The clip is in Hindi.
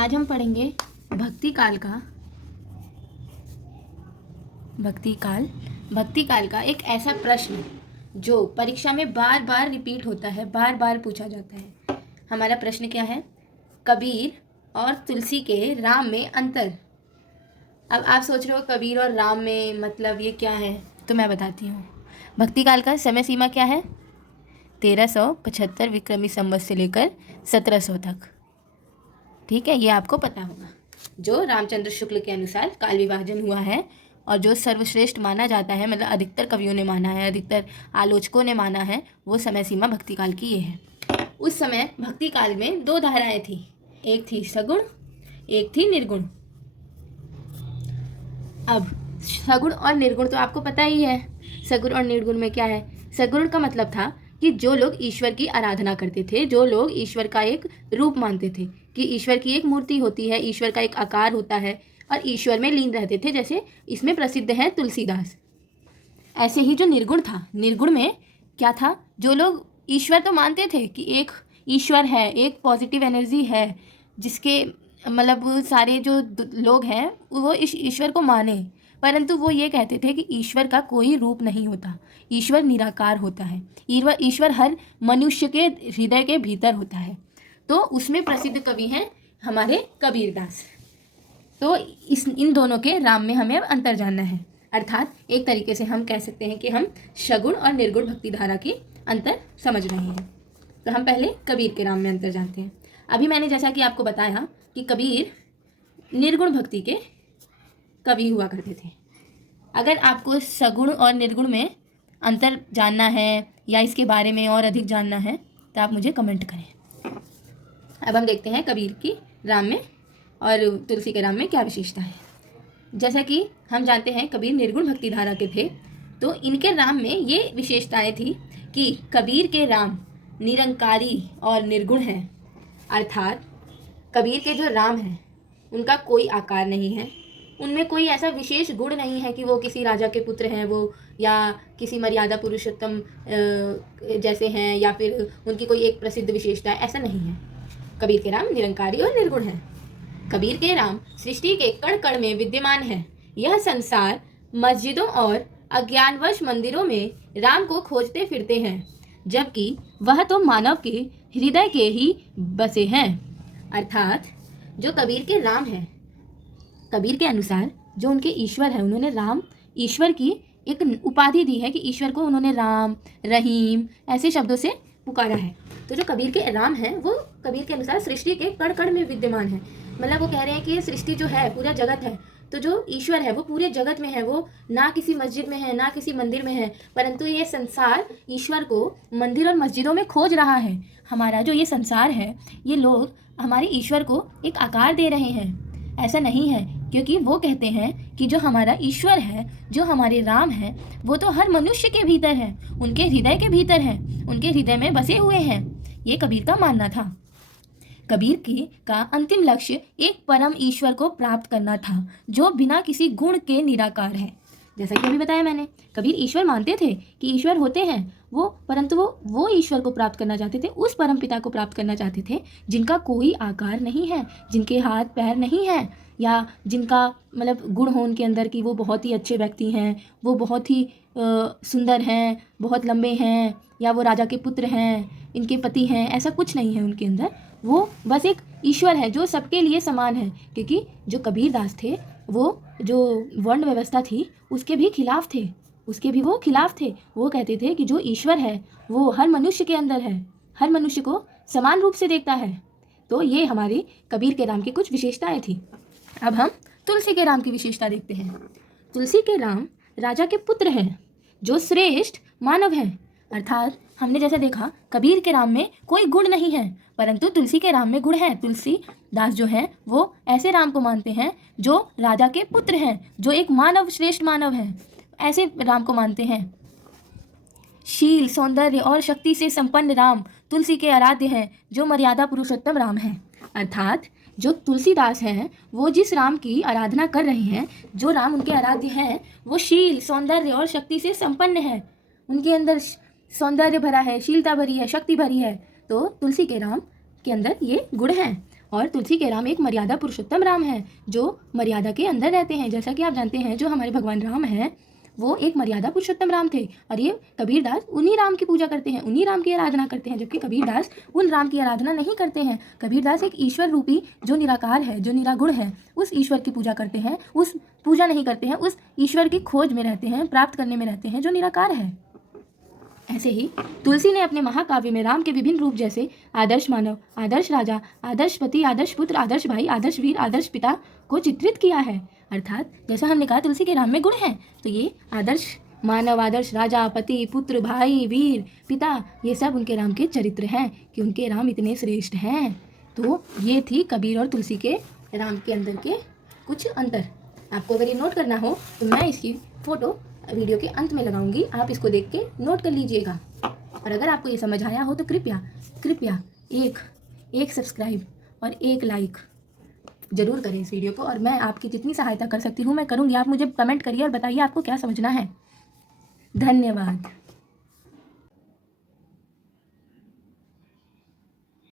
आज हम पढ़ेंगे भक्ति काल का एक ऐसा प्रश्न जो परीक्षा में बार बार रिपीट होता है, बार बार पूछा जाता है। हमारा प्रश्न क्या है? कबीर और तुलसी के राम में अंतर। अब आप सोच रहे हो कबीर और राम में मतलब ये क्या है, तो मैं बताती हूँ। भक्ति काल का समय सीमा क्या है? 1375 विक्रमी संवत से लेकर 1700 तक। ठीक है, ये आपको पता होगा। जो रामचंद्र शुक्ल के अनुसार काल विभाजन हुआ है और जो सर्वश्रेष्ठ माना जाता है, मतलब अधिकतर कवियों ने माना है, अधिकतर आलोचकों ने माना है, वो समय सीमा भक्ति काल की ये है। उस समय भक्ति काल में दो धाराएं थी, एक थी सगुण, एक थी निर्गुण। अब सगुण और निर्गुण तो आपको पता ही है। सगुण और निर्गुण में क्या है? सगुण का मतलब था कि जो लोग ईश्वर की आराधना करते थे, जो लोग ईश्वर का एक रूप मानते थे कि ईश्वर की एक मूर्ति होती है, ईश्वर का एक आकार होता है और ईश्वर में लीन रहते थे, जैसे इसमें प्रसिद्ध है तुलसीदास। ऐसे ही जो निर्गुण था, निर्गुण में क्या था? जो लोग ईश्वर तो मानते थे कि एक ईश्वर है, एक पॉजिटिव एनर्जी है, जिसके मतलब सारे जो लोग हैं वो इस ईश्वर को माने, परंतु वो ये कहते थे कि ईश्वर का कोई रूप नहीं होता, ईश्वर निराकार होता है, ईश्वर हर मनुष्य के हृदय के भीतर होता है। तो उसमें प्रसिद्ध कवि हैं हमारे कबीरदास। तो इन दोनों के राम में हमें अब अंतर जानना है, अर्थात एक तरीके से हम कह सकते हैं कि हम सगुण और निर्गुण भक्ति धारा की अंतर समझ रहे हैं। तो हम पहले कबीर के राम में अंतर जानते हैं। अभी मैंने जैसा कि आपको बताया कि कबीर निर्गुण भक्ति के कवि हुआ करते थे। अगर आपको सगुण और निर्गुण में अंतर जानना है या इसके बारे में और अधिक जानना है तो आप मुझे कमेंट करें। अब हम देखते हैं कबीर की राम में और तुलसी के राम में क्या विशेषता है। जैसा कि हम जानते हैं कबीर निर्गुण भक्ति धारा के थे, तो इनके राम में ये विशेषताएं थी कि कबीर के राम निरंकारी और निर्गुण हैं, अर्थात कबीर के जो राम हैं उनका कोई आकार नहीं है, उनमें कोई ऐसा विशेष गुण नहीं है कि वो किसी राजा के पुत्र हैं वो, या किसी मर्यादा पुरुषोत्तम जैसे हैं, या फिर उनकी कोई एक प्रसिद्ध विशेषता है, ऐसा नहीं है। कबीर के राम निरंकारी और निर्गुण हैं। कबीर के राम सृष्टि के कण कण में विद्यमान है। यह संसार मस्जिदों और अज्ञानवश मंदिरों में राम को खोजते फिरते हैं, जबकि वह तो मानव के हृदय के ही बसे हैं। अर्थात जो कबीर के राम हैं, कबीर के अनुसार जो उनके ईश्वर है, उन्होंने राम ईश्वर की एक उपाधि दी है कि ईश्वर को उन्होंने राम, रहीम ऐसे शब्दों से पुकारा है। तो जो कबीर के राम हैं वो कबीर के अनुसार सृष्टि के कण कण में विद्यमान है। मतलब वो कह रहे हैं कि ये सृष्टि जो है पूरा जगत है, तो जो ईश्वर है वो पूरे जगत में है, वो ना किसी मस्जिद में है ना किसी मंदिर में है, परंतु ये संसार ईश्वर को मंदिर और मस्जिदों में खोज रहा है। हमारा जो ये संसार है, ये लोग हमारे ईश्वर को एक आकार दे रहे हैं, ऐसा नहीं है, क्योंकि वो कहते हैं कि जो हमारा ईश्वर है, जो हमारे राम है, वो तो हर मनुष्य के भीतर है, उनके हृदय के भीतर है, उनके हृदय में बसे हुए हैं। ये कबीर का मानना था। कबीर का अंतिम लक्ष्य एक परम ईश्वर को प्राप्त करना था, जो बिना किसी गुण के निराकार है। जैसा कि अभी बताया मैंने, कबीर ईश्वर मानते थे कि ईश्वर होते हैं वो, परंतु वो ईश्वर को प्राप्त करना चाहते थे, उस परम पिता को प्राप्त करना चाहते थे जिनका कोई आकार नहीं है, जिनके हाथ पैर नहीं है, या जिनका मतलब गुण हो उनके अंदर कि वो बहुत ही अच्छे व्यक्ति हैं, वो बहुत ही सुंदर हैं, बहुत लंबे हैं, या वो राजा के पुत्र हैं, इनके पति हैं, ऐसा कुछ नहीं है उनके अंदर। वो बस एक ईश्वर है जो सबके लिए समान है, क्योंकि जो कबीरदास थे वो जो वर्ण व्यवस्था थी उसके भी खिलाफ थे, उसके भी वो खिलाफ थे। वो कहते थे कि जो ईश्वर है वो हर मनुष्य के अंदर है, हर मनुष्य को समान रूप से देखता है। तो ये हमारी कबीर के राम की कुछ विशेषताएं थी। अब हम तुलसी के राम की विशेषता देखते हैं। तुलसी के राम राजा के पुत्र हैं, जो श्रेष्ठ मानव हैं। अर्थात हमने जैसे देखा कबीर के राम में कोई गुण नहीं है, परंतु तुलसी के राम में गुण है। तुलसीदास जो है वो ऐसे राम को मानते हैं जो राजा के पुत्र हैं, जो एक मानव, श्रेष्ठ मानव है, ऐसे राम को मानते हैं। शील, सौंदर्य और शक्ति से संपन्न राम तुलसी के आराध्य हैं, जो मर्यादा पुरुषोत्तम राम हैं। अर्थात जो तुलसीदास हैं वो जिस राम की आराधना कर रहे हैं, जो राम उनके आराध्य हैं, वो शील, सौंदर्य और शक्ति से संपन्न है, उनके अंदर सौंदर्य भरा है, शीलता भरी है, शक्ति भरी है। तो तुलसी के राम के अंदर ये गुण हैं। और तुलसी के राम एक मर्यादा पुरुषोत्तम राम है, जो मर्यादा के अंदर रहते हैं। जैसा कि आप जानते हैं, जो हमारे भगवान राम हैं वो एक मर्यादा पुरुषोत्तम राम थे, और ये कबीरदास उन्हीं राम की पूजा करते हैं, उन्हीं राम की आराधना करते हैं, जबकि कबीरदास उन राम की आराधना नहीं करते हैं। कबीरदास एक ईश्वर रूपी जो निराकार है, जो निरागुण है, उस ईश्वर की पूजा करते हैं, उस पूजा नहीं करते हैं, उस ईश्वर की खोज में रहते हैं, प्राप्त करने में रहते हैं, जो निराकार है। ऐसे ही तुलसी ने अपने महाकाव्य में राम के विभिन्न रूप जैसे आदर्श मानव, आदर्श राजा, आदर्श पति, आदर्श पुत्र, आदर्श भाई, आदर्श वीर, आदर्श पिता को चित्रित किया है। अर्थात जैसा हमने कहा तुलसी के राम में गुण हैं, तो ये आदर्श मानव, आदर्श राजा, पति, पुत्र, भाई, वीर, पिता, ये सब उनके राम के चरित्र हैं कि उनके राम इतने श्रेष्ठ हैं। तो ये थी कबीर और तुलसी के राम के अंदर के कुछ अंतर। आपको अगर ये नोट करना हो तो मैं इसकी फ़ोटो वीडियो के अंत में लगाऊंगी, आप इसको देख के नोट कर लीजिएगा। और अगर आपको ये समझ आया हो तो कृपया एक सब्सक्राइब और एक लाइक ज़रूर करें इस वीडियो को, और मैं आपकी जितनी सहायता कर सकती हूँ मैं करूँगी। आप मुझे कमेंट करिए और बताइए आपको क्या समझना है। धन्यवाद।